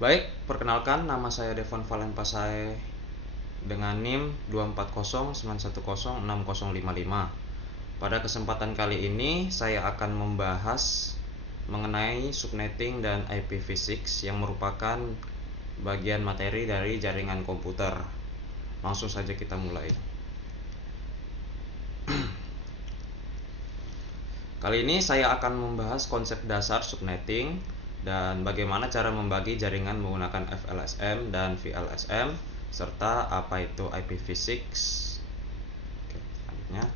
Baik, perkenalkan nama saya Devon Valen Pasai dengan NIM 24091106055. Pada kesempatan kali ini saya akan membahas mengenai subnetting dan IPv6 yang merupakan bagian materi dari jaringan komputer. Langsung saja kita mulai. Kali ini saya akan membahas konsep dasar subnetting dan bagaimana cara membagi jaringan menggunakan FLSM dan VLSM serta apa itu IPv6. Oke, selanjutnya.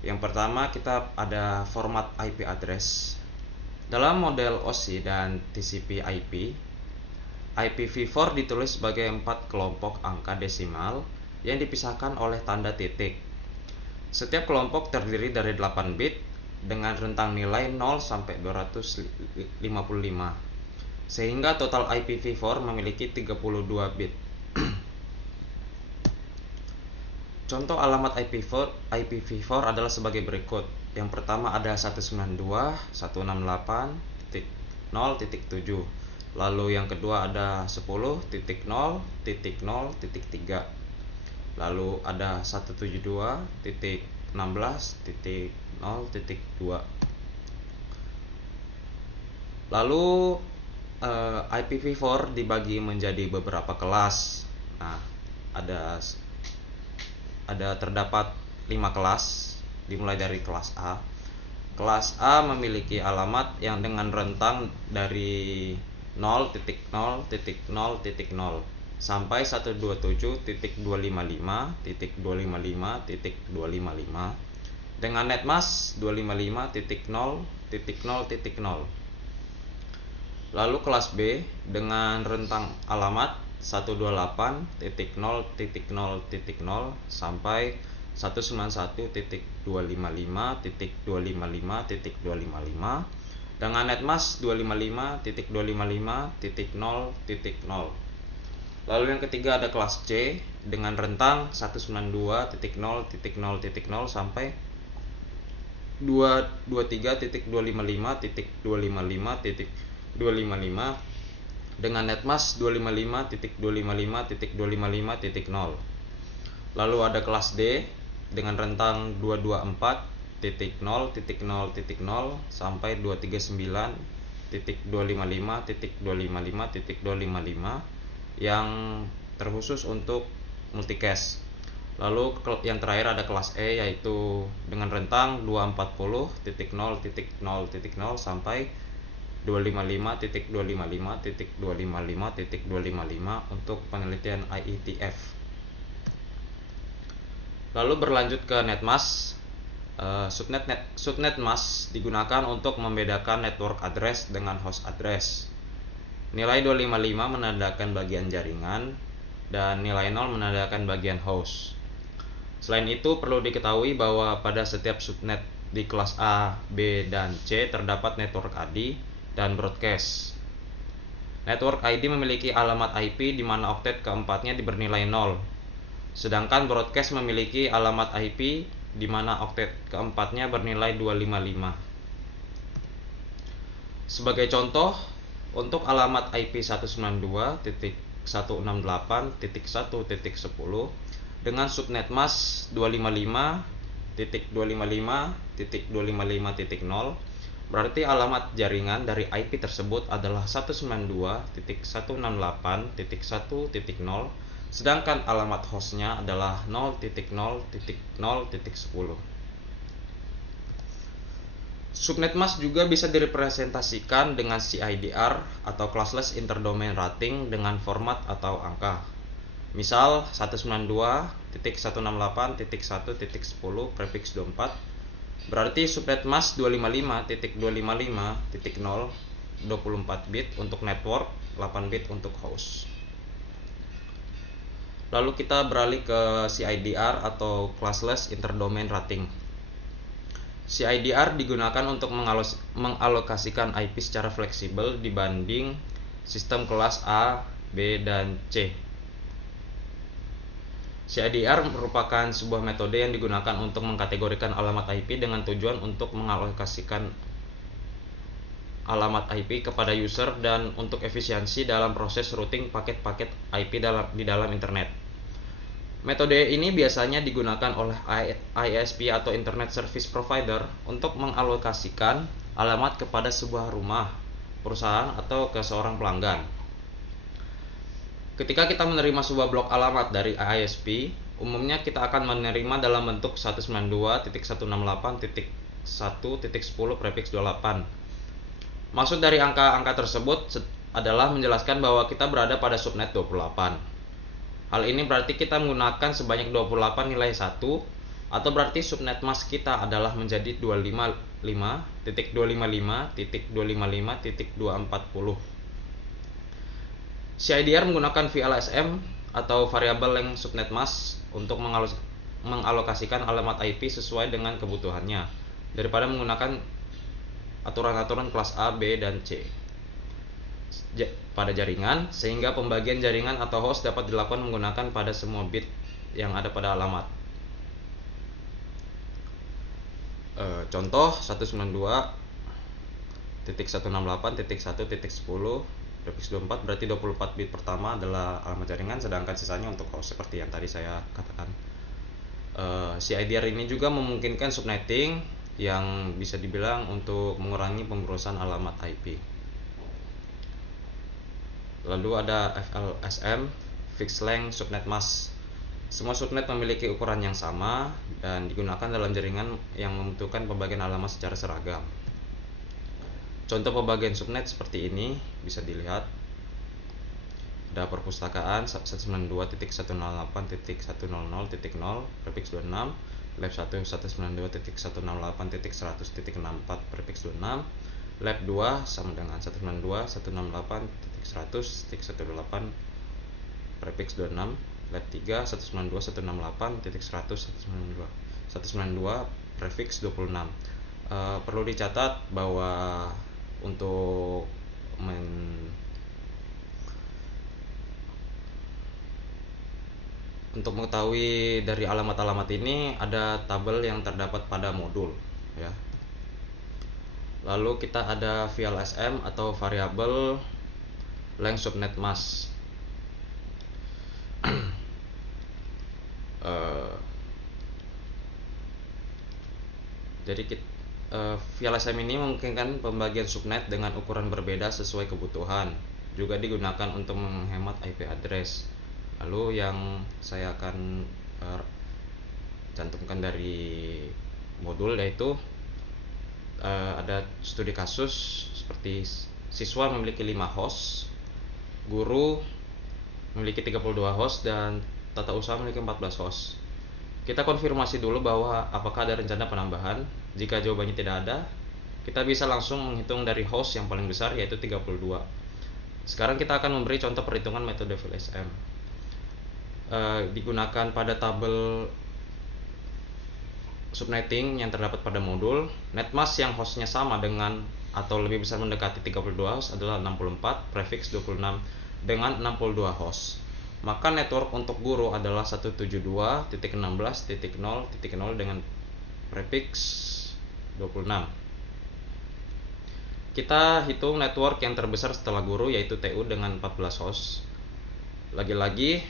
Yang pertama kita ada format IP address. Dalam model OSI dan TCP/IP, IPv4 ditulis sebagai 4 kelompok angka desimal yang dipisahkan oleh tanda titik. Setiap kelompok terdiri dari 8 bit dengan rentang nilai 0 sampai 255. Sehingga total IPv4 memiliki 32 bit. Contoh alamat IPv4 adalah sebagai berikut. Yang pertama ada 192.168.0.7. Lalu yang kedua ada 10.0.0.3. Lalu ada 172.16.0.2. Lalu IPv4 dibagi menjadi beberapa kelas. Nah, terdapat 5 kelas, dimulai dari kelas A. Kelas A memiliki alamat yang dengan rentang dari 0.0.0.0 sampai 127.255.255.255 dengan netmask 255.0.0.0. Lalu kelas B dengan rentang alamat 128.0.0.0 sampai 191.255.255.255 dengan netmask 255.255.0.0. Lalu yang ketiga ada kelas C dengan rentang 192.0.0.0 sampai 223.255.255.255 dengan netmask 255.255.255.0. Lalu ada kelas D dengan rentang 224.0.0.0 sampai 239.255.255.255 yang terkhusus untuk multicast. Lalu yang terakhir ada kelas E yaitu dengan rentang 240.0.0.0 sampai 255.255.255.255 untuk penelitian IETF. Lalu berlanjut ke netmask. Subnet mask digunakan untuk membedakan network address dengan host address. Nilai 255 menandakan bagian jaringan dan nilai 0 menandakan bagian host. Selain itu perlu diketahui bahwa pada setiap subnet di kelas A, B, dan C terdapat network ID dan broadcast. Network ID memiliki alamat IP di mana oktet keempatnya bernilai 0. Sedangkan broadcast memiliki alamat IP di mana oktet keempatnya bernilai 255. Sebagai contoh, untuk alamat IP 192.168.1.10 dengan subnet mask 255.255.255.0, berarti alamat jaringan dari IP tersebut adalah 192.168.1.0, sedangkan alamat hostnya adalah 0.0.0.10. Subnet mask juga bisa direpresentasikan dengan CIDR atau Classless Interdomain Routing dengan format atau angka. Misal 192.168.1.10 prefiks 24 berarti subnet mask 255.255.0 24 bit untuk network, 8 bit untuk host. Lalu kita beralih ke CIDR atau Classless Interdomain Routing. CIDR digunakan untuk mengalokasikan IP secara fleksibel dibanding sistem kelas A, B, dan C. CIDR merupakan sebuah metode yang digunakan untuk mengkategorikan alamat IP dengan tujuan untuk mengalokasikan alamat IP kepada user dan untuk efisiensi dalam proses routing paket-paket IP di dalam internet. Metode ini biasanya digunakan oleh ISP atau Internet Service Provider untuk mengalokasikan alamat kepada sebuah rumah, perusahaan, atau ke seorang pelanggan. Ketika kita menerima sebuah blok alamat dari ISP, umumnya kita akan menerima dalam bentuk 192.168.1.10 prefix 28. Maksud dari angka-angka tersebut adalah menjelaskan bahwa kita berada pada subnet 28. Hal ini berarti kita menggunakan sebanyak 28 nilai 1, atau berarti subnet mask kita adalah menjadi 255.255.255.240. CIDR menggunakan VLSM atau Variable Length Subnet Mask untuk mengalokasikan alamat IP sesuai dengan kebutuhannya, daripada menggunakan aturan-aturan kelas A, B, dan C pada jaringan, sehingga pembagian jaringan atau host dapat dilakukan menggunakan pada semua bit yang ada pada alamat. Contoh 192.168.1.10 prefix 24 berarti 24 bit pertama adalah alamat jaringan, sedangkan sisanya untuk host seperti yang tadi saya katakan. CIDR ini juga memungkinkan subnetting yang bisa dibilang untuk mengurangi pemborosan alamat IP. Lalu ada FLSM, Fixed Length Subnet Mask. Semua subnet memiliki ukuran yang sama dan digunakan dalam jaringan yang membutuhkan pembagian alamat secara seragam. Contoh pembagian subnet seperti ini bisa dilihat. Ada perpustakaan 192.168.100.0 prefix 26, lab 192.168.100.64 prefix 26, lab 2 sama dengan 192.168.100.18 prefix 26, lab 3 192.168.100.192 prefix 26. Perlu dicatat bahwa untuk mengetahui dari alamat-alamat ini ada tabel yang terdapat pada modul ya. Lalu kita ada VLSM atau Variable Length Subnet Mask. Jadi VLSM ini memungkinkan pembagian subnet dengan ukuran berbeda sesuai kebutuhan. Juga digunakan untuk menghemat IP address. Lalu yang saya akan cantumkan dari modul yaitu ada studi kasus seperti siswa memiliki 5 host, guru memiliki 32 host, dan tata usaha memiliki 14 host. Kita konfirmasi dulu bahwa apakah ada rencana penambahan. Jika jawabannya tidak ada, kita bisa langsung menghitung dari host yang paling besar yaitu 32. Sekarang kita akan memberi contoh perhitungan metode VLSM. Digunakan pada tabel subnetting yang terdapat pada modul. Netmask yang hostnya sama dengan atau lebih besar mendekati 32 host adalah 64 prefix 26 dengan 62 host. Maka network untuk guru adalah 172.16.0.0 dengan prefix 26. Kita hitung network yang terbesar setelah guru yaitu TU dengan 14 host. Lagi-lagi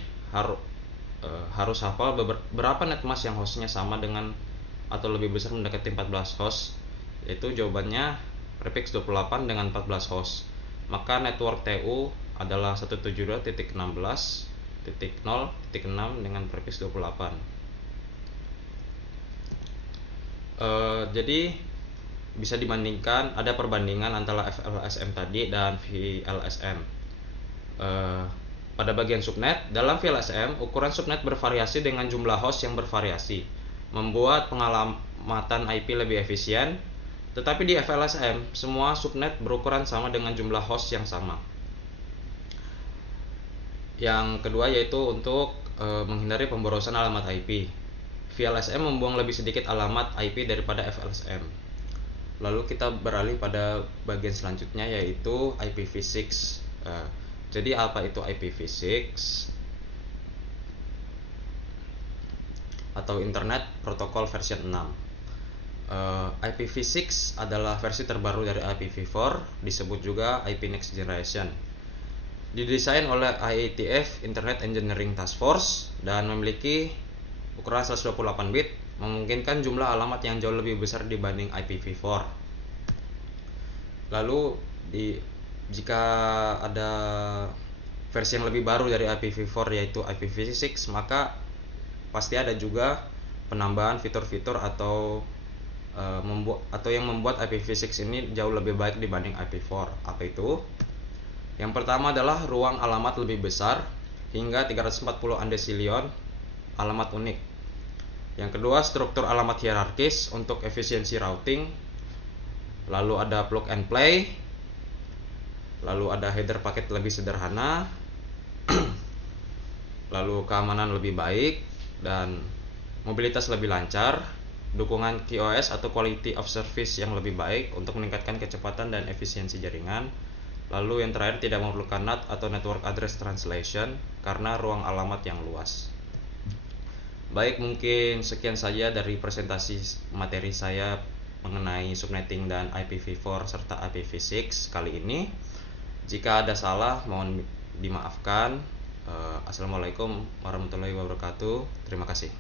harus hafal berapa netmask yang hostnya sama dengan atau lebih besar mendekati 14 host, yaitu jawabannya prefix 28 dengan 14 host. Maka network TU adalah 172.16.0.6 dengan prefix 28. Jadi bisa dibandingkan, ada perbandingan antara FLSM tadi dan VLSM. Pada bagian subnet, dalam VLSM ukuran subnet bervariasi dengan jumlah host yang bervariasi, membuat pengalamatan IP lebih efisien. Tetapi di FLSM semua subnet berukuran sama dengan jumlah host yang sama. Yang kedua yaitu untuk menghindari pemborosan alamat IP. VLSM membuang lebih sedikit alamat IP daripada FLSM. Lalu kita beralih pada bagian selanjutnya yaitu IPv6. Jadi apa itu IPv6? Atau Internet Protocol version 6. IPv6 adalah versi terbaru dari IPv4, disebut juga IP Next Generation. Didesain oleh IETF Internet Engineering Task Force dan memiliki ukuran 128 bit, memungkinkan jumlah alamat yang jauh lebih besar dibanding IPv4. Lalu jika ada versi yang lebih baru dari IPv4 yaitu IPv6, maka pasti ada juga penambahan fitur-fitur atau yang membuat IPv6 ini jauh lebih baik dibanding IP4. Apa itu? Yang pertama adalah ruang alamat lebih besar hingga 340 undecillion alamat unik. Yang kedua, struktur alamat hierarkis untuk efisiensi routing. Lalu ada plug and play. Lalu ada header paket lebih sederhana. Lalu keamanan lebih baik dan mobilitas lebih lancar. Dukungan QoS atau Quality of Service yang lebih baik untuk meningkatkan kecepatan dan efisiensi jaringan. Lalu yang terakhir, tidak memerlukan NAT atau Network Address Translation karena ruang alamat yang luas. Baik, mungkin sekian saja dari presentasi materi saya mengenai subnetting dan IPv4 serta IPv6 kali ini. Jika ada salah, mohon dimaafkan. Assalamualaikum warahmatullahi wabarakatuh. Terima kasih.